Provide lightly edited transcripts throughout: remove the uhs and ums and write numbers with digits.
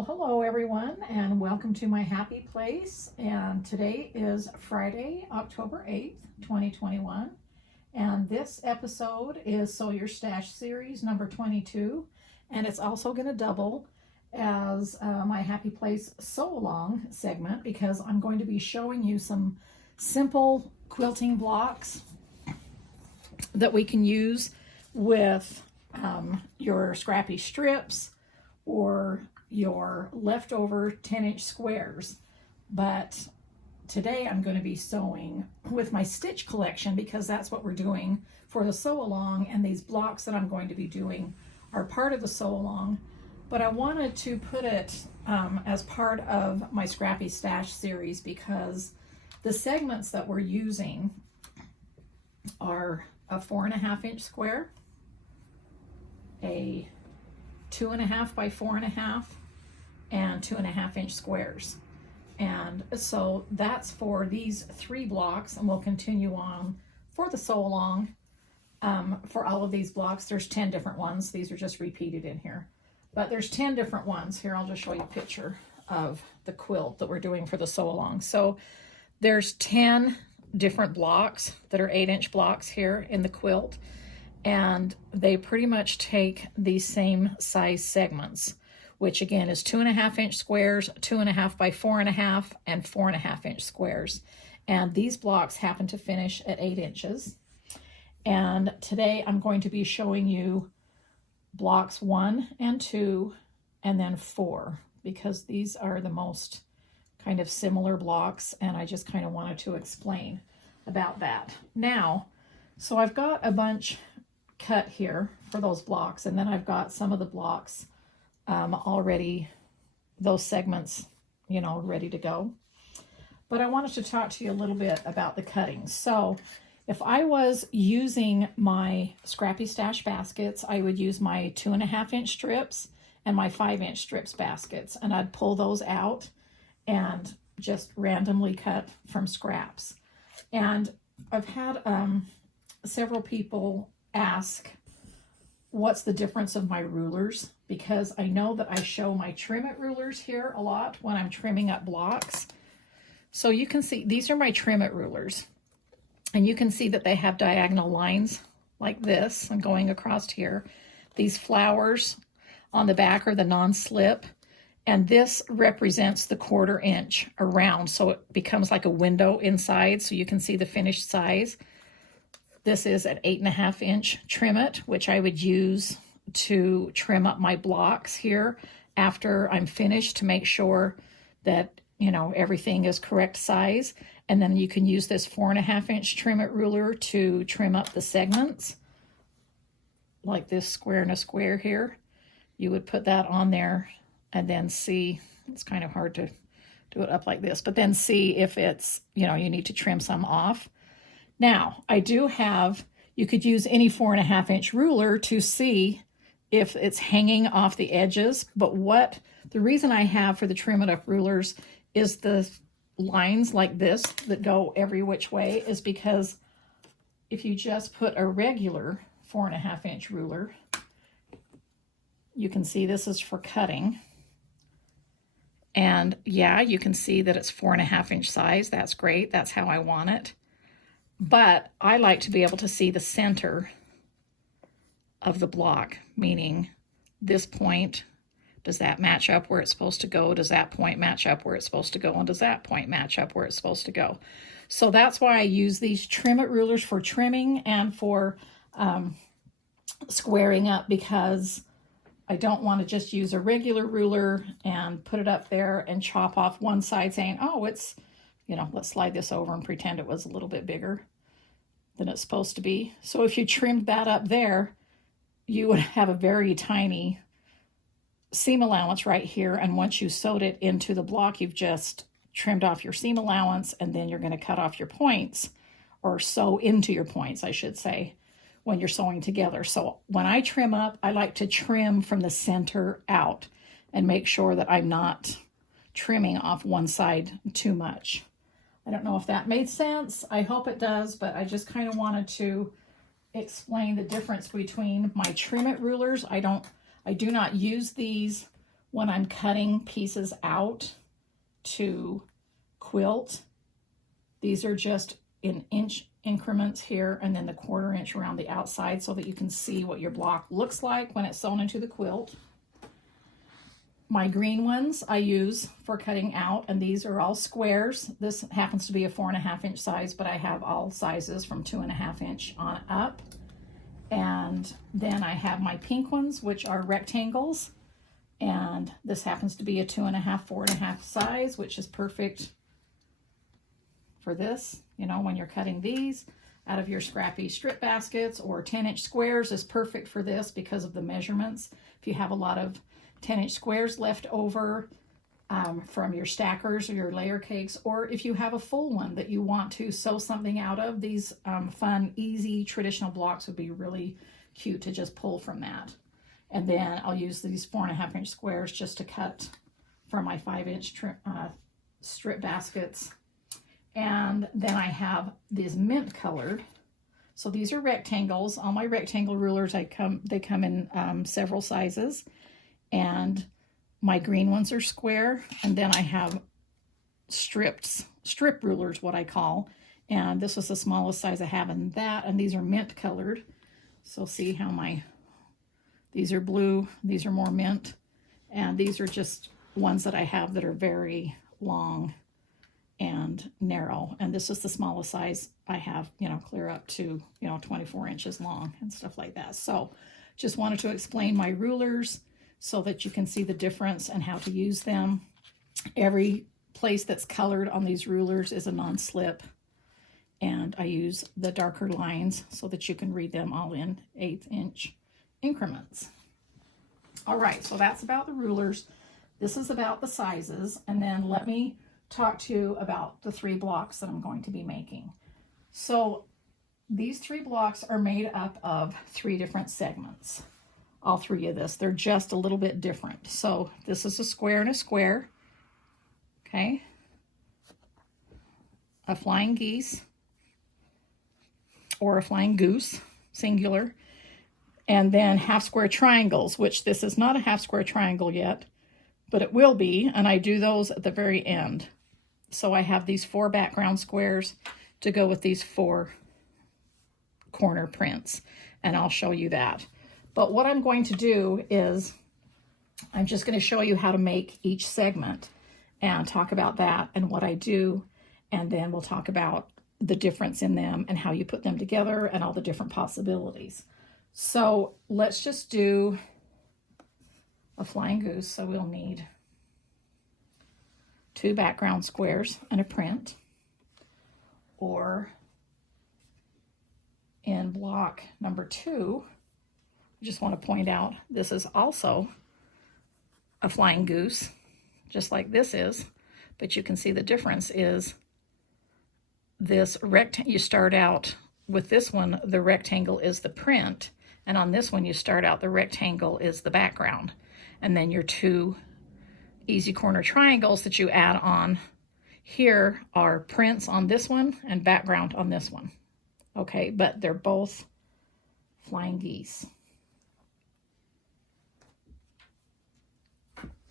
Well, hello everyone, and welcome to my happy place. And today is Friday, October 8th, 2021. And this episode is Sew Your Stash series number 22. And it's also going to double as my happy place sew along segment, because I'm going to be showing you some simple quilting blocks that we can use with your scrappy strips or your leftover 10-inch squares. But today I'm going to be sewing with my stitch collection, because that's what we're doing for the sew along, and these blocks that I'm going to be doing are part of the sew along. But I wanted to put it as part of my Scrappy Stash series, because the segments that we're using are a 4.5-inch square, a 2.5 by 4.5, and 2.5-inch squares. And so that's for these 3 blocks, and we'll continue on for the sew along. For all of these blocks, there's 10 different ones. These are just repeated in here, but there's 10 different ones. Here, I'll just show you a picture of the quilt that we're doing for the sew along. So there's 10 different blocks that are 8-inch blocks here in the quilt, and they pretty much take these same size segments, which again is 2.5-inch squares, 2.5 by 4.5, and 4.5-inch squares. And these blocks happen to finish at 8 inches. And today I'm going to be showing you blocks 1 and 2 and then 4, because these are the most kind of similar blocks, and I just kind of wanted to explain about that. Now, so I've got a bunch cut here for those blocks, and then I've got some of the blocks already, those segments, you know, ready to go. But I wanted to talk to you a little bit about the cuttings. So if I was using my Scrappy Stash baskets, I would use my 2.5-inch strips and my 5-inch strips baskets, and I'd pull those out and just randomly cut from scraps. And I've had several people ask what's the difference of my rulers, because I know that I show my trim it rulers here a lot when I'm trimming up blocks. So you can see these are my trim it rulers, and you can see that they have diagonal lines like this and going across here. These flowers on the back are the non-slip, and this represents the 1/4 inch around, so it becomes like a window inside, so you can see the finished size. This is an 8.5-inch trim it, which I would use to trim up my blocks here after I'm finished, to make sure that, you know, everything is correct size. And then you can use this 4.5-inch trim it ruler to trim up the segments, like this square and a square here. You would put that on there and then see, it's kind of hard to do it up like this, but then see if it's, you know, you need to trim some off. Now, I do have, you could use any 4.5-inch ruler to see if it's hanging off the edges, but the reason I have for the trim it up rulers is the lines like this that go every which way, is because if you just put a regular 4.5-inch ruler, you can see this is for cutting. And yeah, you can see that it's 4.5-inch size. That's great. That's how I want it. But I like to be able to see the center of the block, meaning this point, does that match up where it's supposed to go? Does that point match up where it's supposed to go? And does that point match up where it's supposed to go? So that's why I use these trim it rulers for trimming and for squaring up, because I don't want to just use a regular ruler and put it up there and chop off one side saying, oh, it's, you know, let's slide this over and pretend it was a little bit bigger than it's supposed to be. So if you trimmed that up there, you would have a very tiny seam allowance right here. And once you sewed it into the block, you've just trimmed off your seam allowance, and then you're going to cut off your points, or sew into your points, I should say, when you're sewing together. So when I trim up, I like to trim from the center out and make sure that I'm not trimming off one side too much. I don't know if that made sense. I hope it does, but I just kind of wanted to explain the difference between my trim it rulers. I do not use these when I'm cutting pieces out to quilt, these are just in inch increments here, and then the 1/4 inch around the outside so that you can see what your block looks like when it's sewn into the quilt. My green ones I use for cutting out, and these are all squares. This happens to be a 4.5 inch size, but I have all sizes from 2.5 inch on up. And then I have my pink ones, which are rectangles. And this happens to be a 2.5, 4.5 size, which is perfect for this. You know, when you're cutting these out of your scrappy strip baskets, or 10-inch squares is perfect for this because of the measurements. If you have a lot of 10-inch squares left over from your stackers or your layer cakes, or if you have a full one that you want to sew something out of, these fun, easy, traditional blocks would be really cute to just pull from that. And then I'll use these 4.5 inch squares just to cut for my 5-inch strip baskets. And then I have these mint colored. So these are rectangles. All my rectangle rulers, they come in several sizes. And my green ones are square. And then I have strip rulers, what I call. And this was the smallest size I have in that. And these are mint colored. So see how these are blue, these are more mint. And these are just ones that I have that are very long and narrow. And this is the smallest size I have, you know, clear up to, you know, 24 inches long and stuff like that. So just wanted to explain my rulers so that you can see the difference and how to use them. Every place that's colored on these rulers is a non-slip. And I use the darker lines so that you can read them all in 1/8 inch increments. All right, so that's about the rulers. This is about the sizes. And then let me talk to you about the 3 blocks that I'm going to be making. So these 3 blocks are made up of 3 different segments. All 3 of this, they're just a little bit different. So this is a square and a square, okay? A flying geese, or a flying goose, singular. And then half square triangles, which this is not a half square triangle yet, but it will be, and I do those at the very end. So I have these 4 background squares to go with these 4 corner prints, and I'll show you that. But what I'm going to do is I'm just going to show you how to make each segment and talk about that and what I do, and then we'll talk about the difference in them and how you put them together and all the different possibilities. So let's just do a flying goose. So we'll need 2 background squares and a print. Or in block number 2, I just want to point out this is also a flying goose, just like this is, but you can see the difference is this you start out with this one, the rectangle is the print, and on this one you start out the rectangle is the background, and then your 2 easy corner triangles that you add on here are prints on this one and background on this one. Okay, but they're both flying geese.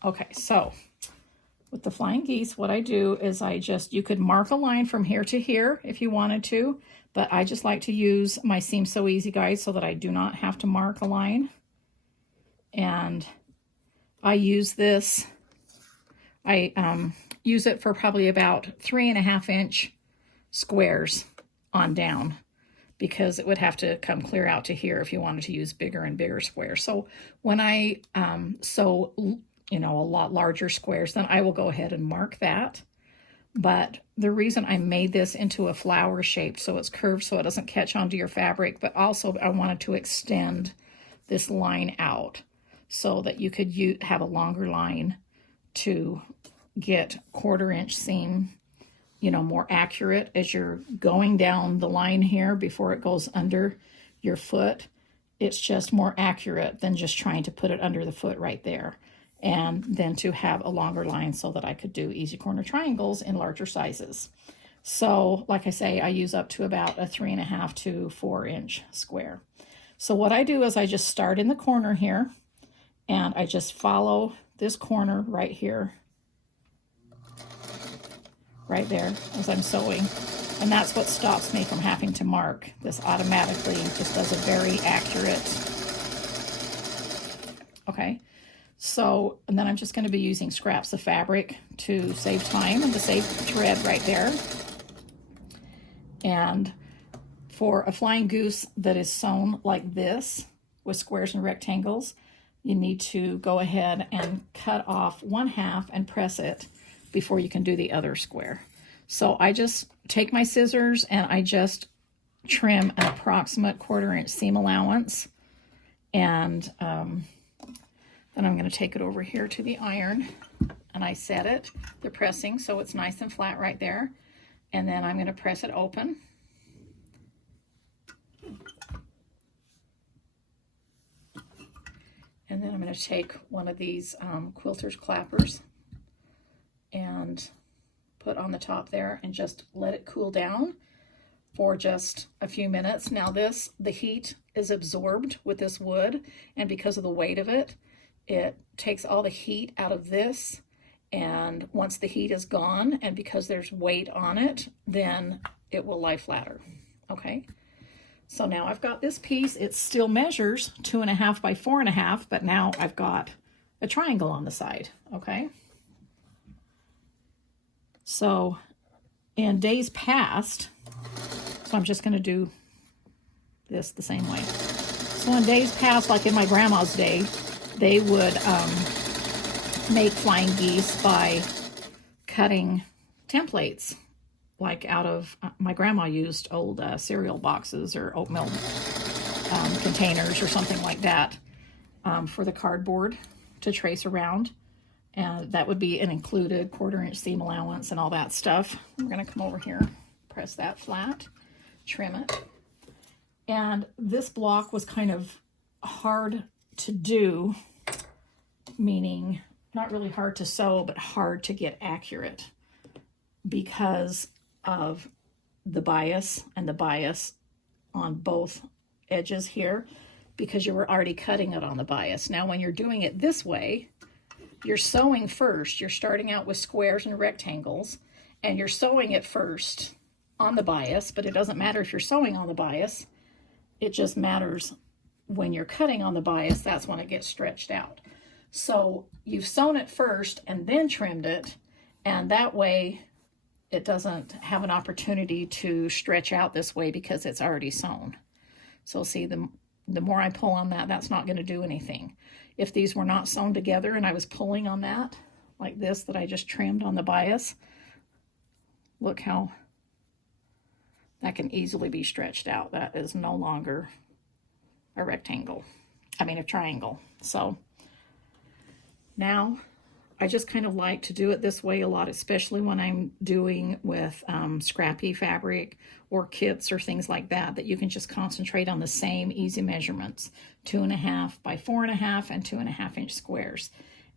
Okay, so with the flying geese, what I do is you could mark a line from here to here if you wanted to, but I just like to use my Seam So Easy guide so that I do not have to mark a line. And I use this, I use it for probably about 3.5 inch squares on down, because it would have to come clear out to here if you wanted to use bigger and bigger squares. So when I sew, you know, a lot larger squares, then I will go ahead and mark that. But the reason I made this into a flower shape, so it's curved so it doesn't catch onto your fabric, but also I wanted to extend this line out so that you could have a longer line to get 1/4 inch seam, you know, more accurate as you're going down the line here before it goes under your foot. It's just more accurate than just trying to put it under the foot right there. And then to have a longer line so that I could do easy corner triangles in larger sizes. So like I say, I use up to about a 3.5 to 4 inch square. So what I do is I just start in the corner here and I just follow this corner right here, right there as I'm sewing. And that's what stops me from having to mark. This automatically just does a very accurate. Okay, so, and then I'm just going to be using scraps of fabric to save time and to save thread right there. And for a flying goose that is sewn like this with squares and rectangles, you need to go ahead and cut off 1/2 and press it before you can do the other square. So I just take my scissors and I just trim an approximate 1/4 inch seam allowance. And then I'm going to take it over here to the iron and I set it, the pressing, so it's nice and flat right there. And then I'm going to press it open. And then I'm going to take one of these quilter's clappers and put on the top there and just let it cool down for just a few minutes. Now this, the heat is absorbed with this wood, and because of the weight of it, it takes all the heat out of this. And once the heat is gone, and because there's weight on it, then it will lie flatter. Okay, so now I've got this piece. It still measures 2.5 by 4.5, but now I've got a triangle on the side. Okay, so in days past, so I'm just going to do this the same way. So in days past, like in my grandma's day, they would make flying geese by cutting templates, like out of, my grandma used old cereal boxes or oatmeal containers or something like that for the cardboard to trace around. And that would be an included 1/4 inch seam allowance and all that stuff. I'm going to come over here, press that flat, trim it. And this block was kind of hard to do, meaning not really hard to sew, but hard to get accurate because of the bias and the bias on both edges here, because you were already cutting it on the bias. Now, when you're doing it this way, you're sewing first. You're starting out with squares and rectangles, and you're sewing it first on the bias, but it doesn't matter if you're sewing on the bias. It just matters when you're cutting on the bias, that's when it gets stretched out. So you've sewn it first and then trimmed it, and that way it doesn't have an opportunity to stretch out this way because it's already sewn. So see, the more I pull on that, that's not going to do anything. If these were not sewn together and I was pulling on that, like this, that I just trimmed on the bias, look how that can easily be stretched out. That is no longer a rectangle. I mean, a triangle. So now I just kind of like to do it this way a lot, especially when I'm doing with scrappy fabric or kits or things like that, that you can just concentrate on the same easy measurements, 2.5 by 4.5 and 2.5 inch squares.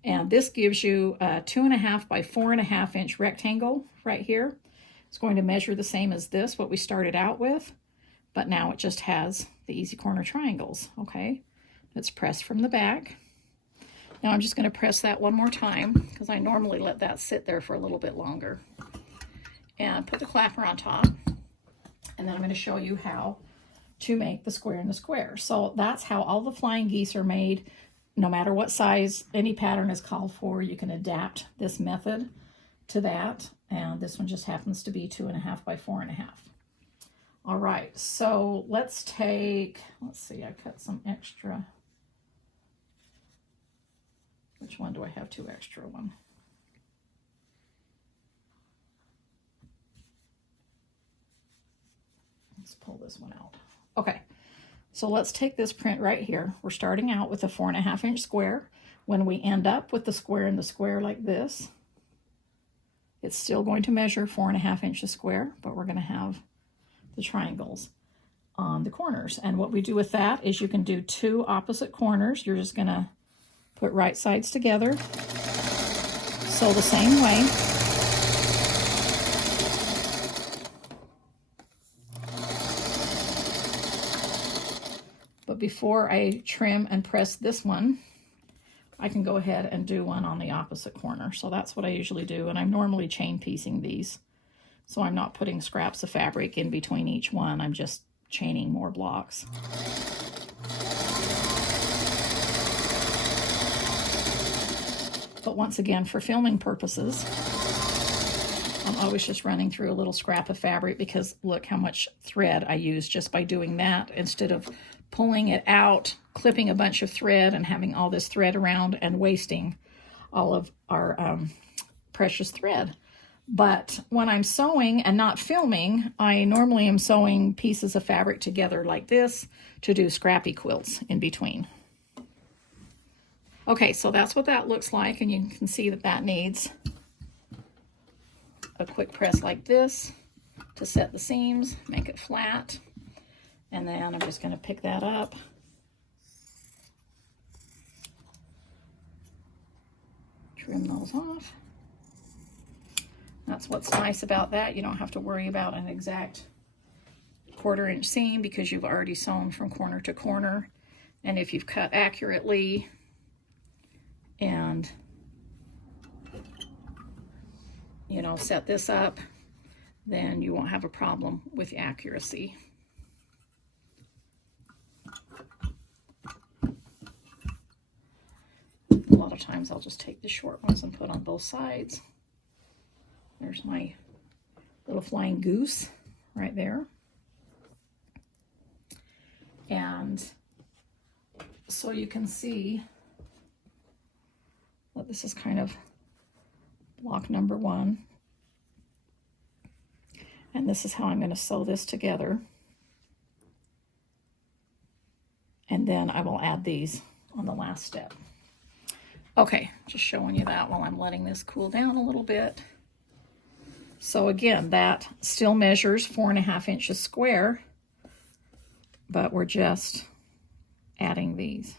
And this gives you a 2.5 by 4.5 inch rectangle right here. It's going to measure the same as this, what we started out with, but now it just has the easy corner triangles. Okay, it's pressed from the back. Now I'm just going to press that one more time because I normally let that sit there for a little bit longer. And put the clapper on top. And then I'm going to show you how to make the square in the square. So that's how all the flying geese are made. No matter what size any pattern is called for, you can adapt this method to that. And this one just happens to be 2.5 by 4.5. All right, so let's see, I cut some extra. Which one do I have? 2 extra one. Let's pull this one out. Okay, so let's take this print right here. We're starting out with a 4.5 inch square. When we end up with the square in the square like this, it's still going to measure 4.5 inches square, but we're going to have the triangles on the corners. And what we do with that is you can do 2 opposite corners. You're just going to put right sides together, sew the same way. But before I trim and press this one, I can go ahead and do one on the opposite corner. So that's what I usually do, and I'm normally chain piecing these. So I'm not putting scraps of fabric in between each one, I'm just chaining more blocks. But once again, for filming purposes, I'm always just running through a little scrap of fabric, because look how much thread I use just by doing that, instead of pulling it out, clipping a bunch of thread and having all this thread around and wasting all of our precious thread. But when I'm sewing and not filming, I normally am sewing pieces of fabric together like this to do scrappy quilts in between. Okay, so that's what that looks like, and you can see that that needs a quick press like this to set the seams, make it flat, and then I'm just going to pick that up. Trim those off. That's what's nice about that. You don't have to worry about an exact 1/4 inch seam because you've already sewn from corner to corner. And if you've cut accurately and, you know, set this up, then you won't have a problem with the accuracy. A lot of times I'll just take the short ones and put on both sides. There's my little flying goose right there. And so you can see that this is kind of block number 1. And this is how I'm going to sew this together. And then I will add these on the last step. Okay, just showing you that while I'm letting this cool down a little bit. So again, that still measures 4.5 inches square, but we're just adding these.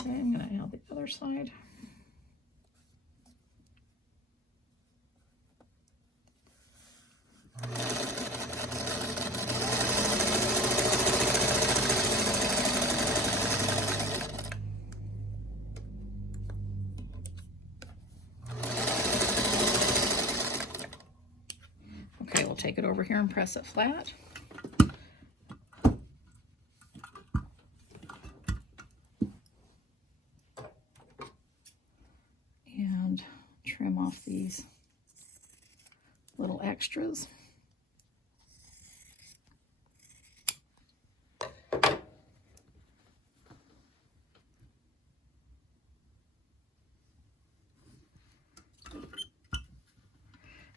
Okay, I'm going to add the other side. Okay, we'll take it over here and press it flat. And trim off these little extras.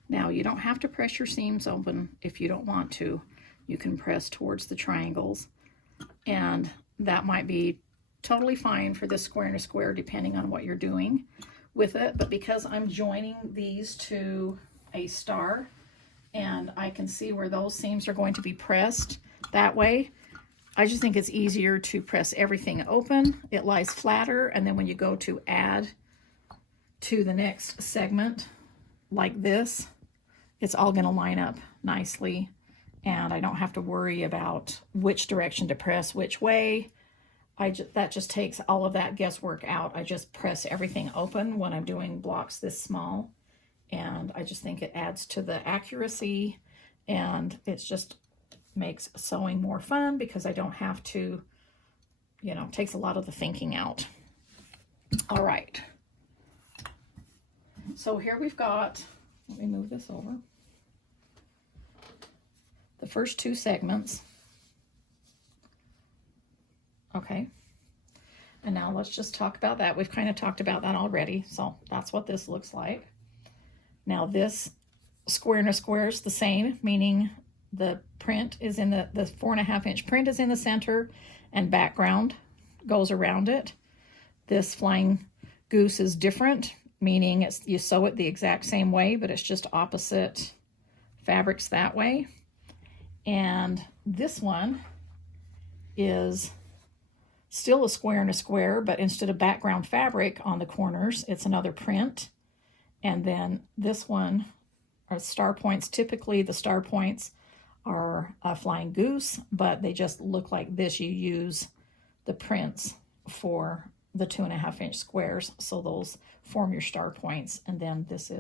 Now, you don't have to press your seams open if you don't want to. You can press towards the triangles, and that might be totally fine for this square and a square depending on what you're doing with it. But because I'm joining these to a star and I can see where those seams are going to be pressed that way, I just think it's easier to press everything open. It lies flatter, and then when you go to add to the next segment like this, it's all going to line up nicely, and I don't have to worry about which direction to press which way. That just takes all of that guesswork out. I just press everything open when I'm doing blocks this small, and I just think it adds to the accuracy, and it just makes sewing more fun because I don't have to, you know, it takes a lot of the thinking out. All right. So here we've got, let me move this over, the first 2 segments. Okay. And now let's just talk about that. We've kind of talked about that already. So that's what this looks like. Now this square and a square is the same, meaning the print is in the 4.5 inch print is in the center and background goes around it. This flying goose is different, meaning you sew it the exact same way, but it's just opposite fabrics that way. And this one is still a square and a square, but instead of background fabric on the corners, it's another print. And then this one are star points. Typically the star points are a flying goose, but they just look like this. You use the prints for the 2.5-inch squares, so those form your star points. And then this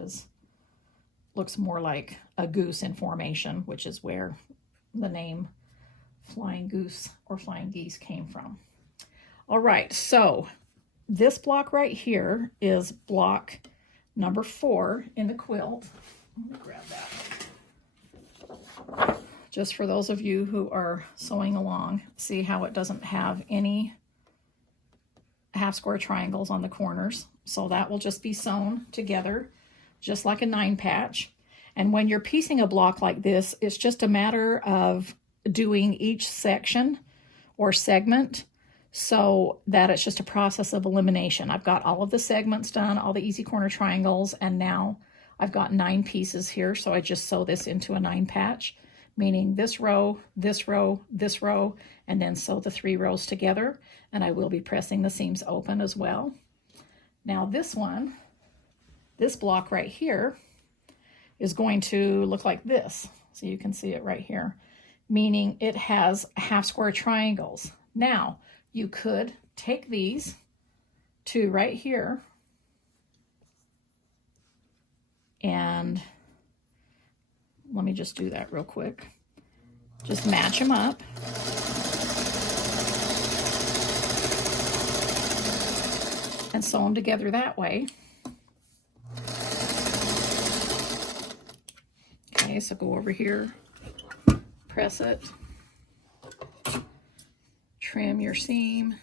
looks more like a goose in formation, which is where the name flying goose or flying geese came from. All right, so this block right here is block number 4 in the quilt. Let me grab that. Just for those of you who are sewing along, see how it doesn't have any half square triangles on the corners. So that will just be sewn together, just like a 9-patch. And when you're piecing a block like this, it's just a matter of doing each section or segment so that it's just a process of elimination. I've got all of the segments done, all the easy corner triangles, and now I've got 9 pieces here. So I just sew this into a 9-patch, meaning this row, this row, this row, and then sew the 3 rows together. And I will be pressing the seams open as well. Now this block right here is going to look like this. So you can see it right here, meaning it has half square triangles. Now you could take these to right here and let me just do that real quick. Just match them up. And sew them together that way. Okay, so go over here, press it, trim your seam,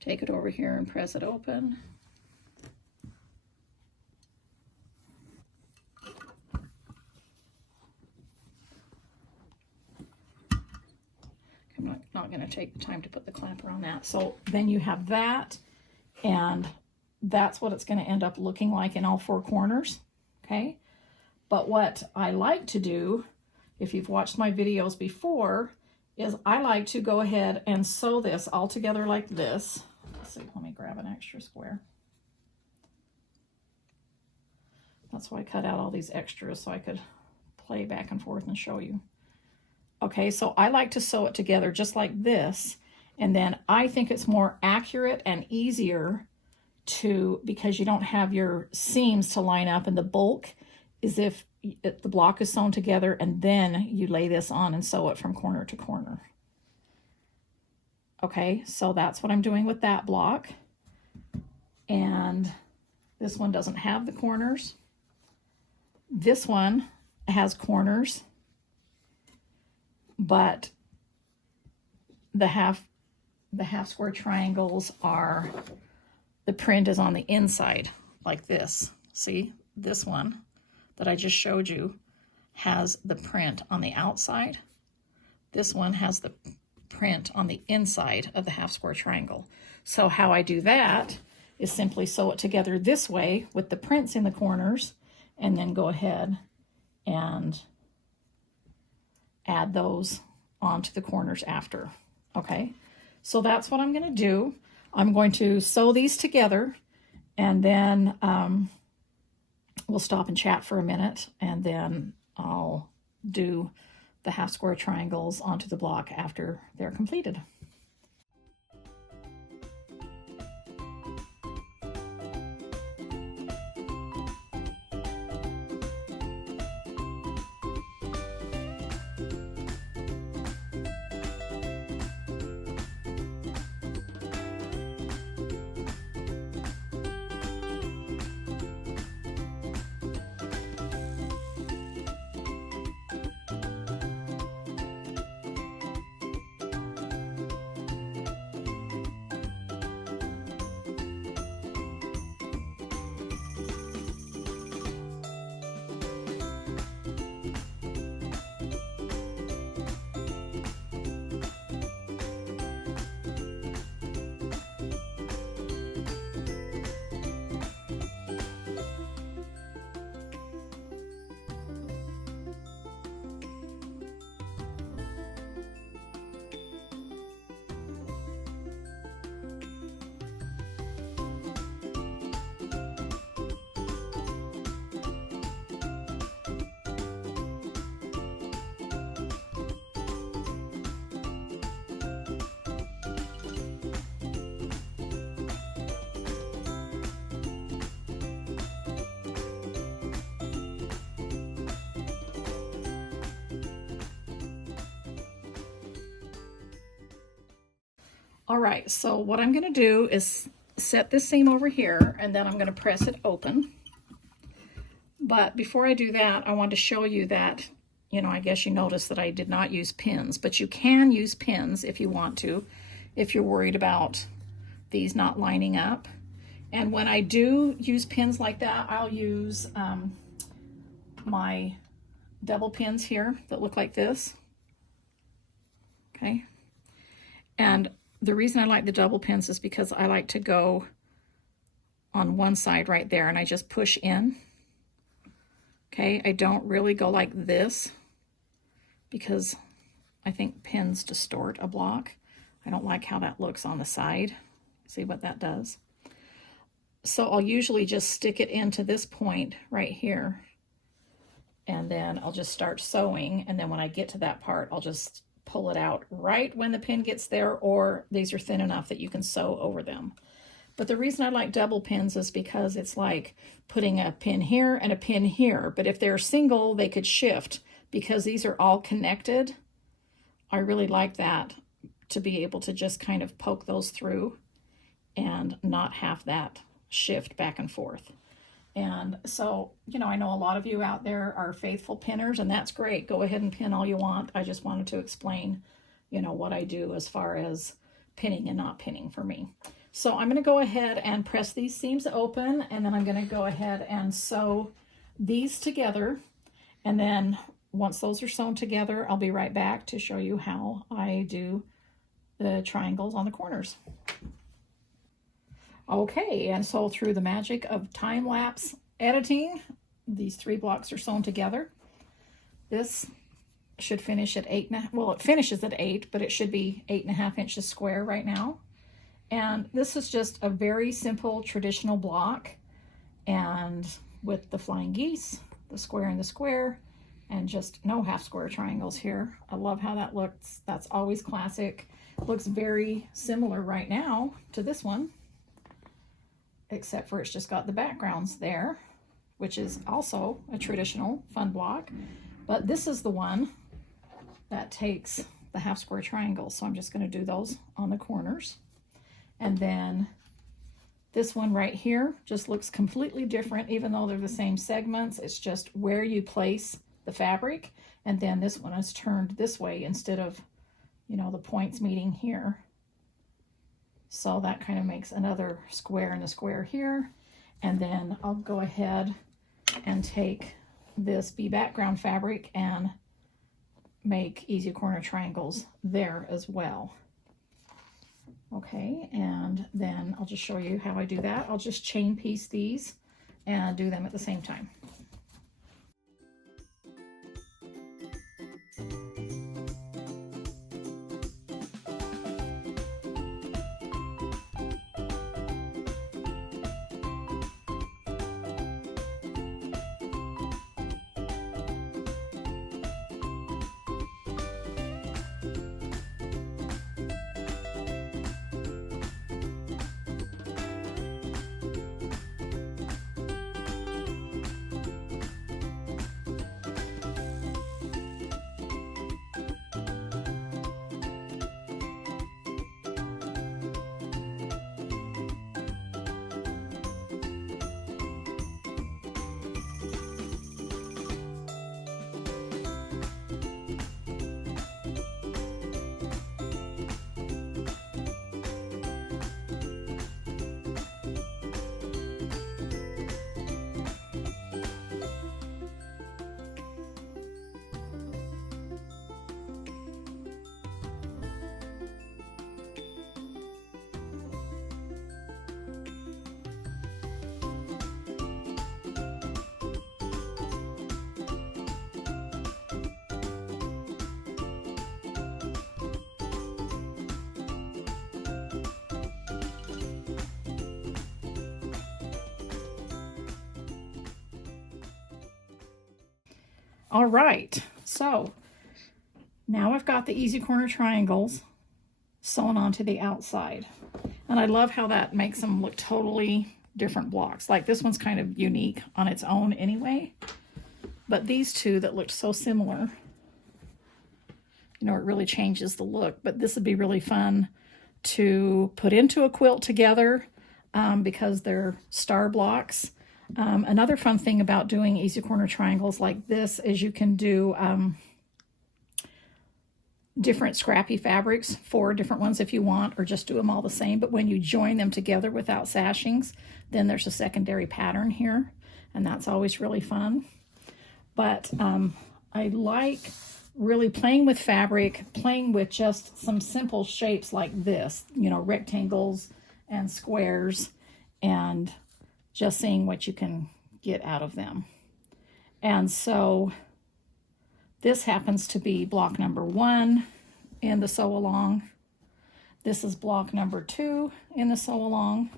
take it over here and press it open. I'm not going to take the time to put the clamp around that. So then you have that, and that's what it's going to end up looking like in all 4 corners. Okay, but what I like to do, if you've watched my videos before, is I like to go ahead and sew this all together like this. Let's see, let me grab an extra square. That's why I cut out all these extras so I could play back and forth and show you. Okay, so I like to sew it together just like this, and then I think it's more accurate and easier because you don't have your seams to line up, and the bulk is if the block is sewn together and then you lay this on and sew it from corner to corner. Okay, so that's what I'm doing with that block. And this one doesn't have the corners. This one has corners, but the half square triangles are, the print is on the inside like this. See, this one that I just showed you has the print on the outside. This one has the print on the inside of the half square triangle. So how I do that is simply sew it together this way with the prints in the corners, and then go ahead and add those onto the corners after. Okay, so that's what I'm going to do. I'm going to sew these together, and then we'll stop and chat for a minute, and then I'll do the half square triangles onto the block after they're completed. All right, so what I'm going to do is set this seam over here, and then I'm going to press it open. But before I do that, I want to show you that, you know, I guess you noticed that I did not use pins, but you can use pins if you want to, if you're worried about these not lining up. And when I do use pins like that, I'll use my double pins here that look like this. Okay. And the reason I like the double pins is because I like to go on one side right there and I just push in. Okay, I don't really go like this because I think pins distort a block. I don't like how that looks on the side. See what that does? So I'll usually just stick it into this point right here, and then I'll just start sewing, and then when I get to that part, I'll just pull it out right when the pin gets there, or these are thin enough that you can sew over them. But the reason I like double pins is because it's like putting a pin here and a pin here. But if they're single, they could shift because these are all connected. I really like that, to be able to just kind of poke those through and not have that shift back and forth. And so, you know, I know a lot of you out there are faithful pinners, and that's great. Go ahead and pin all you want. I just wanted to explain, you know, what I do as far as pinning and not pinning for me. So I'm going to go ahead and press these seams open, and then I'm going to go ahead and sew these together. And then once those are sewn together, I'll be right back to show you how I do the triangles on the corners. Okay, and so through the magic of time-lapse editing, these 3 blocks are sewn together. This should finish at 8.5, well, it finishes at 8, but it should be 8.5 inches square right now. And this is just a very simple traditional block, and with the flying geese, the square and the square, and just no half square triangles here. I love how that looks. That's always classic. Looks very similar right now to this one, except for it's just got the backgrounds there, which is also a traditional fun block. But this is the one that takes the half square triangles. So I'm just going to do those on the corners. And then this one right here just looks completely different, even though they're the same segments. It's just where you place the fabric. And then this one is turned this way instead of, you know, the points meeting here. So that kind of makes another square in the square here. And then I'll go ahead and take this bee background fabric and make easy corner triangles there as well. Okay, and then I'll just show you how I do that. I'll just chain piece these and do them at the same time. All right, so now I've got the easy corner triangles sewn onto the outside. And I love how that makes them look totally different blocks. Like this one's kind of unique on its own anyway. But these two that looked so similar, you know, it really changes the look. But this would be really fun to put into a quilt together because they're star blocks. Another fun thing about doing easy corner triangles like this is you can do different scrappy fabrics, 4 different ones if you want, or just do them all the same. But when you join them together without sashings, then there's a secondary pattern here, and that's always really fun. But I like really playing with fabric, playing with just some simple shapes like this, you know, rectangles and squares, and just seeing what you can get out of them. And so this happens to be block number 1 in the sew along. This is block number 2 in the sew along.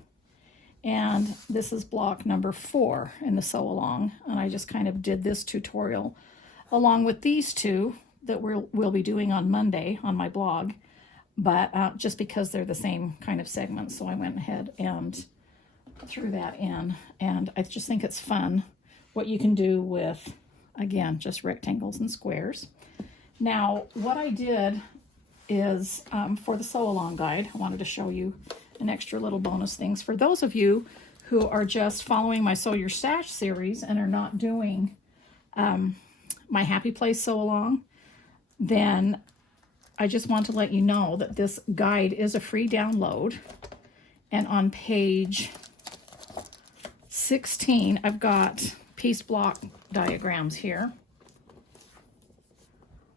And this is block number 4 in the sew along. And I just kind of did this tutorial along with these 2 that we'll be doing on Monday on my blog. But just because they're the same kind of segments, so I went ahead and threw that in. And I just think it's fun what you can do with, again, just rectangles and squares. Now, what I did is for the sew along guide, I wanted to show you an extra little bonus things. For those of you who are just following my Sew Your Stash series and are not doing my Happy Place sew along, then I just want to let you know that this guide is a free download. And on page 16, I've got piece block diagrams here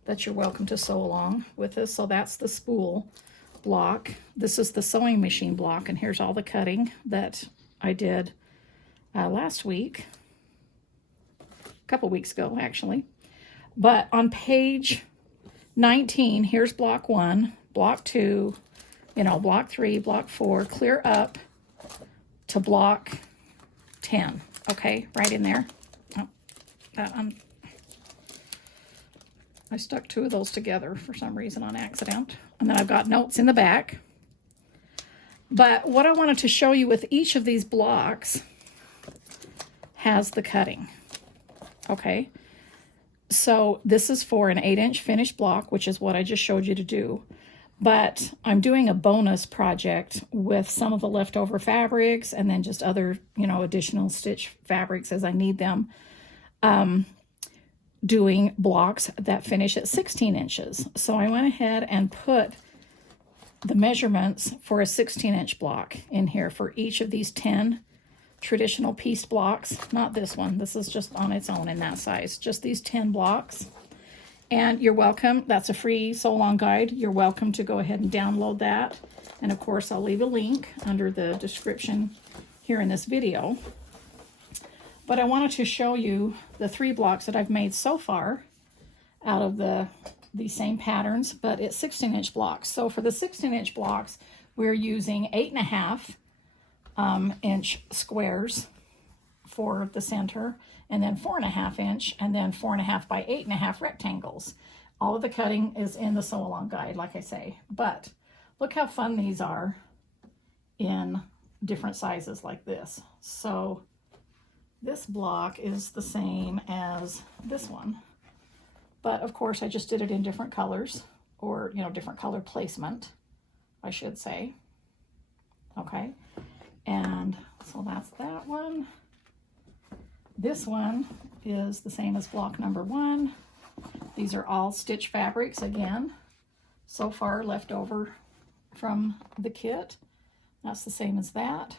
that you're welcome to sew along with us. So that's the spool block. This is the sewing machine block, and here's all the cutting that I did last week, a couple weeks ago actually. But on page 19, here's block 1, block 2, you know, block 3, block 4, clear up to block 10. Okay, right in there. Oh, I stuck 2 of those together for some reason on accident. And then I've got notes in the back. But what I wanted to show you with each of these blocks has the cutting. Okay, so this is for an 8-inch finished block, which is what I just showed you to do. But I'm doing a bonus project with some of the leftover fabrics and then just other, you know, additional stitch fabrics as I need them. Doing blocks that finish at 16 inches. So I went ahead and put the measurements for a 16-inch block in here for each of these 10 traditional pieced blocks. Not this one. This is just on its own in that size. Just these 10 blocks. And you're welcome. That's a free sew along guide. You're welcome to go ahead and download that. And of course, I'll leave a link under the description here in this video. But I wanted to show you the 3 blocks that I've made so far out of these same patterns, but it's 16-inch blocks. So for the 16-inch blocks, we're using 8.5 inch squares for the center, and then 4.5 inch, and then 4.5 by 8.5 rectangles. All of the cutting is in the sew along guide, like I say. But look how fun these are in different sizes like this. So this block is the same as this one, but of course I just did it in different colors, or, you know, different color placement, I should say. Okay, and so that's that one. This one is the same as block number 1. These are all stitch fabrics again, so far left over from the kit. That's the same as that.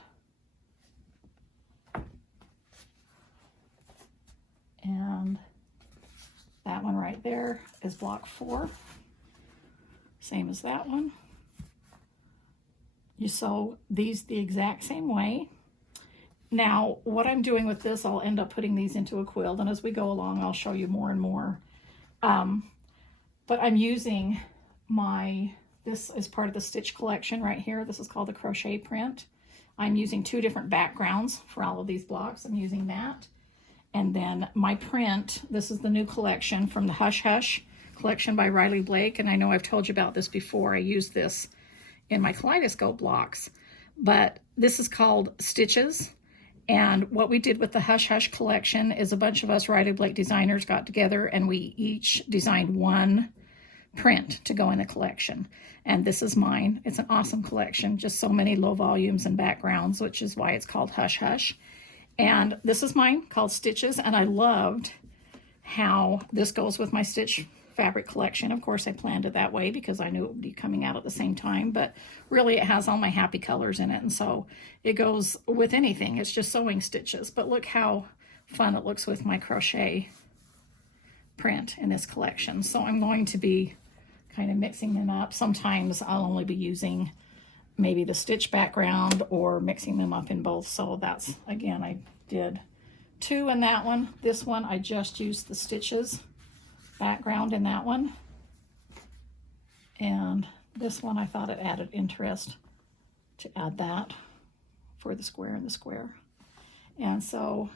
And that one right there is block 4. Same as that one. You sew these the exact same way. Now, what I'm doing with this, I'll end up putting these into a quilt, and as we go along, I'll show you more and more. But I'm using this is part of the stitch collection right here. This is called the crochet print. I'm using 2 different backgrounds for all of these blocks. I'm using that. And then my print, this is the new collection from the Hush Hush collection by Riley Blake. And I know I've told you about this before. I use this in my kaleidoscope blocks. But this is called Stitches. And what we did with the Hush Hush collection is a bunch of us Riley Blake designers got together and we each designed one print to go in the collection. And this is mine. It's an awesome collection, just so many low volumes and backgrounds, which is why it's called Hush Hush. And this is mine, called Stitches, and I loved how this goes with my stitch fabric collection. Of course, I planned it that way because I knew it would be coming out at the same time, but really it has all my happy colors in it, and so it goes with anything. It's just sewing stitches, but look how fun it looks with my crochet print in this collection. So I'm going to be kind of mixing them up. Sometimes I'll only be using maybe the stitch background or mixing them up in both. So that's, again, I did 2 in that one. This one, I just used the stitches background in that one. And this one, I thought it added interest to add that for the square and the square. And so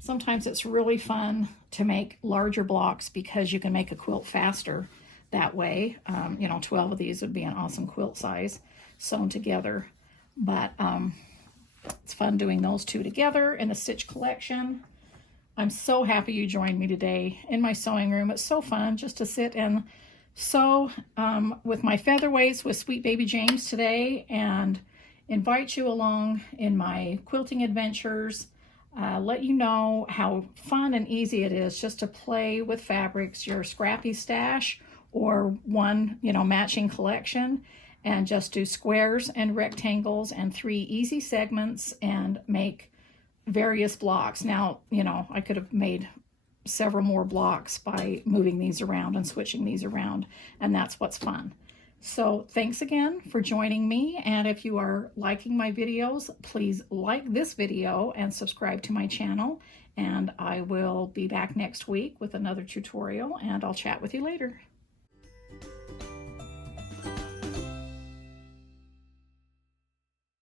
sometimes it's really fun to make larger blocks because you can make a quilt faster that way. 12 of these would be an awesome quilt size sewn together, but it's fun doing those 2 together in a stitch collection. I'm so happy you joined me today in my sewing room. It's so fun just to sit and sew with my featherweights with Sweet Baby James today, and invite you along in my quilting adventures. Let you know how fun and easy it is just to play with fabrics, your scrappy stash or one, matching collection, and just do squares and rectangles and 3 easy segments and make various blocks. Now, I could have made several more blocks by moving these around and switching these around, and that's what's fun. So thanks again for joining me, and if you are liking my videos, please like this video and subscribe to my channel, and I will be back next week with another tutorial, and I'll chat with you later.